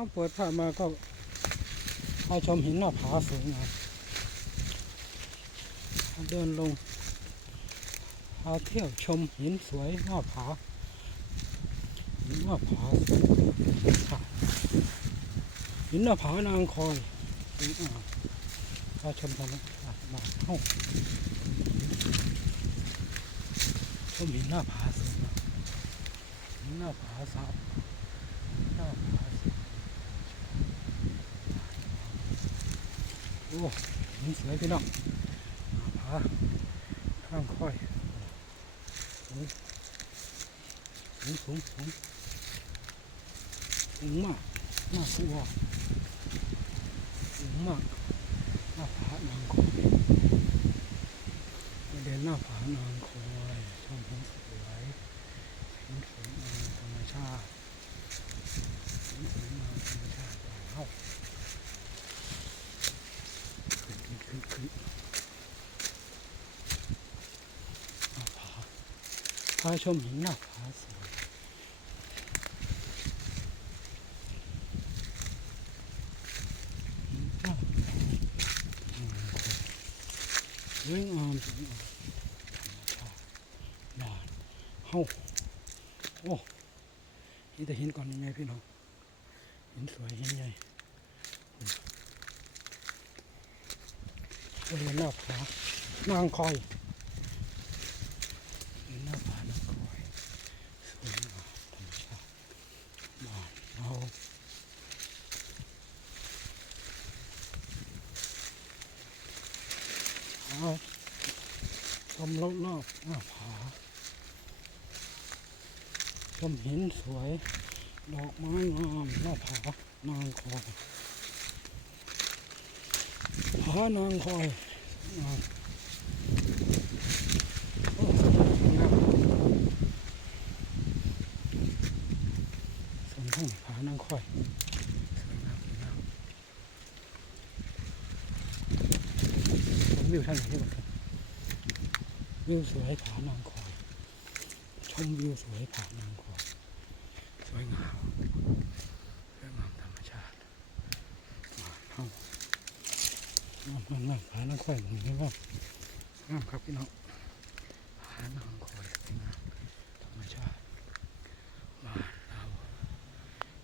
เอาเปิดภามาก็ให้ชมหินหน้าผาสวยงามเดินลงพาเที่ยวชมหินสวยหน้าผาหินหน้าผาสวยหินหน้าผานางคอยมพาชมธรรมชาติบ้านเฮาชมหินหน้าผาสวยงหินหน้าผาสาวหน้าผาสวย โอ้หิ นสวยพี่น้องผาข้างค่อยสูงสูงสูงสูงสูงมากมากกว่าสูงมากหน้าผานางคอยเดินหน้าผานางคอยช่องหินสวยสวยงธรรมชาติหินสวยงามธรรมชาติว้าว ขึ้นขึ้นขึ้นขึ้นหน้าผา พาชมหินหน้าผาสวยหินหน้าผาอืมสวยงามสวยงามธรรมชาติบ้านเฮาโอ้นี่แต่หินก่อนยังไงพี่น้องหินสวยหินใหญ่บริเวณหน้าผานางคอยบริเวณหน้าผานางคอยสวยงามธรรมชาติบ้านเรา เอาชมรอบรอบหน้าผาชมหินสวย ดอกไม้งามหน้าผานางคอยผานางคอยอ่าโอ้งามสมทั้งผานั่งค่อยสวยงามสวยงามชม วิวท่านไหนบ้างครับวิวสวยผานางคอยชมวิวสวยผานางคอยสวยงามสวยงามธรรมชาติมาเข้างามงามงามผานังค่อยงามงามงามครับพี่น้องผานังคอยสวยงามธรรมชาติบ้านเรา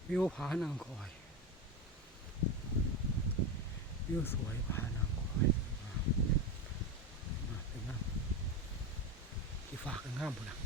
วิวผานางคอยวิวสวยผานางคอยงามงามเป็นงามที่ ฝากกันงามพุ่นนะ